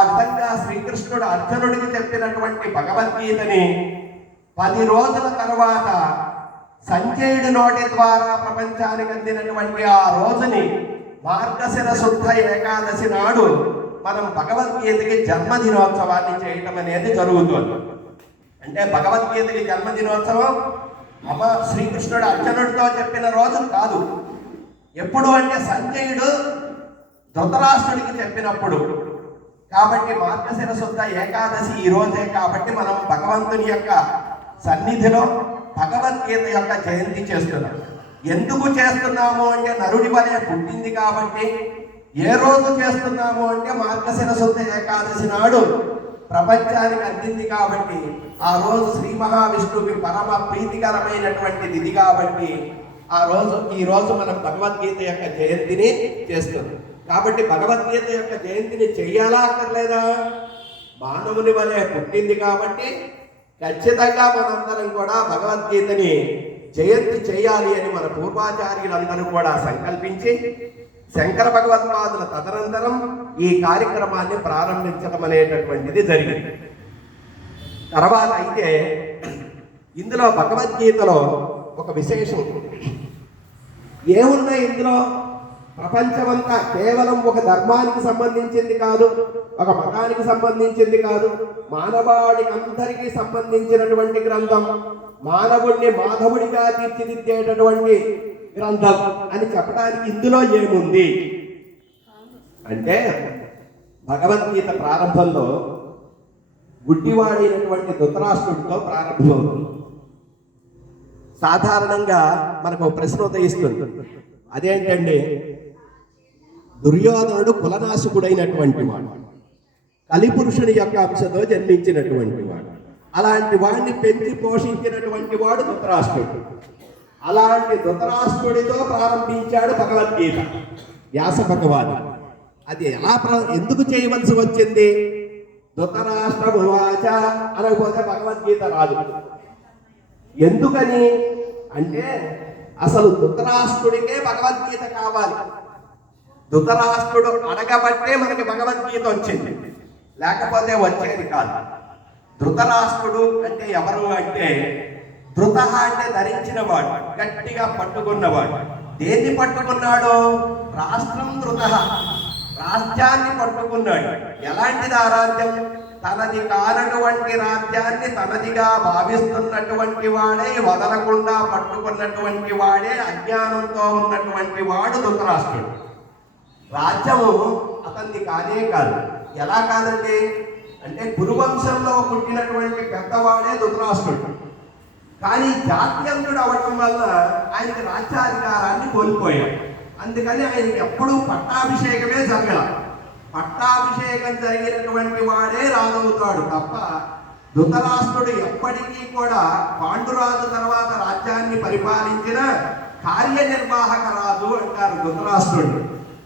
ఆ విధంగా శ్రీకృష్ణుడు అర్జునుడికి చెప్పినటువంటి భగవద్గీతని 10 రోజుల తర్వాత సంజయుడి నోటి ద్వారా ప్రపంచానికి అందినటువంటి ఆ రోజుని మార్గశిర శుద్ధ ఏకాదశి నాడు మనం భగవద్గీతకి జన్మదినోత్సవాన్ని చేయటం అనేది జరుగుతుంది. అంటే భగవద్గీతకి జన్మదినోత్సవం శ్రీకృష్ణుడు అర్జునుడితో చెప్పిన రోజు కాదు. ఎప్పుడు అంటే సంజయుడు ధృతరాష్ట్రుడికి చెప్పినప్పుడు. కాబట్టి మార్గశిర శుద్ధ ఏకాదశి ఈ రోజే. కాబట్టి మనం భగవంతుని యొక్క సన్నిధిలో భగవద్గీత యొక్క జయంతి చేస్తున్నాం. ఎందుకు చేస్తున్నాము అంటే నరుడి వలె పుట్టింది కాబట్టి. ఏ రోజు చేస్తున్నాము అంటే మార్గశిర శుద్ధ ఏకాదశి నాడు ప్రపంచానికి అందింది కాబట్టి. ఆ రోజు శ్రీ మహావిష్ణువుకి పరమ ప్రీతికరమైనటువంటి తిథి కాబట్టి ఈ రోజు మనం భగవద్గీత యొక్క జయంతిని చేస్తున్నాం. కాబట్టి భగవద్గీత యొక్క జయంతిని చెయ్యాలా అక్కర్లేదా? మానవుని వలె పుట్టింది కాబట్టి ఖచ్చితంగా మనందరం కూడా భగవద్గీతని జయంతి చేయాలి అని మన పూర్వాచార్యులందరూ కూడా సంకల్పించి శంకర భగవత్పాదుల తదనంతరం ఈ కార్యక్రమాన్ని ప్రారంభించడం అనేటటువంటిది జరిగింది. తర్వాత అయితే ఇందులో భగవద్గీతలో ఒక విశేషం ఏమున్నాయి ఇందులో? ప్రపంచమంతా కేవలం ఒక ధర్మానికి సంబంధించింది కాదు, ఒక మతానికి సంబంధించింది కాదు, మానవాళికి అందరికీ సంబంధించినటువంటి గ్రంథం, మానవుడిని మాధవుడిగా తీర్చిదిద్దేటటువంటి గ్రంథం అని చెప్పడానికి ఇందులో ఏముంది అంటే, భగవద్గీత ప్రారంభంలో గుడ్డివాడైనటువంటి ధృతరాష్ట్రుడితో ప్రారంభమవుతుంది. సాధారణంగా మనకు ప్రశ్న ఉదయిస్తుంది, అదేంటండి, దుర్యోధనుడు కులనాశకుడైనటువంటి వాడు, కలిపురుషుని యొక్క అంశతో జన్మించినటువంటి వాడు, అలాంటి వాడిని పెంచి పోషించినటువంటి వాడు ధృతరాష్ట్రుడు. అలాంటి ధృతరాష్ట్రుడితో ప్రారంభించాడు భగవద్గీత వ్యాస భగవానుడు. అది ఎందుకు చేయవలసి వచ్చింది? ధృతరాష్ట్రమువాచ అనకపోతే భగవద్గీత రాదు. ఎందుకని అంటే అసలు ధృతరాష్ట్రుడికే భగవద్గీత కావాలి. ధృతరాష్ట్రుడు అడగబట్టే మనకి భగవద్గీత వచ్చింది, లేకపోతే వచ్చేది కాదు. ధృతరాష్ట్రుడు అంటే ఎవరు అంటే, ధృత అంటే ధరించిన వాడు, గట్టిగా పట్టుకున్నవాడు. దేన్ని పట్టుకున్నాడు? రాష్ట్రం ధృత, రాజ్యాన్ని పట్టుకున్నాడు. ఎలాంటిది ఆ రాజ్యం? తనది కానటువంటి రాజ్యాన్ని తనదిగా భావిస్తున్నటువంటి వాడే, వదలకుండా పట్టుకున్నటువంటి వాడే, అజ్ఞానంతో ఉన్నటువంటి వాడు ధృతరాష్ట్రుడు. రాజ్యము అతన్ని కానే కాదు. ఎలా కాదండి అంటే, కురువంశంలో పుట్టినటువంటి పెద్దవాడే ధృతరాష్ట్రుడు. కానీ జాత్యంతుడు అవటం వల్ల ఆయనకి రాజ్యాధికారాన్ని కోల్పోయాడు. అందుకని ఆయనకి ఎప్పుడూ పట్టాభిషేకమే జరగల. పట్టాభిషేకం జరిగినటువంటి వాడే రాజవుతాడు తప్ప ధృతరాష్ట్రుడు ఎప్పటికీ కూడా పాండురాజు తర్వాత రాజ్యాన్ని పరిపాలించిన కార్యనిర్వాహక రాజు అంటారు ధృతరాష్ట్రుడు.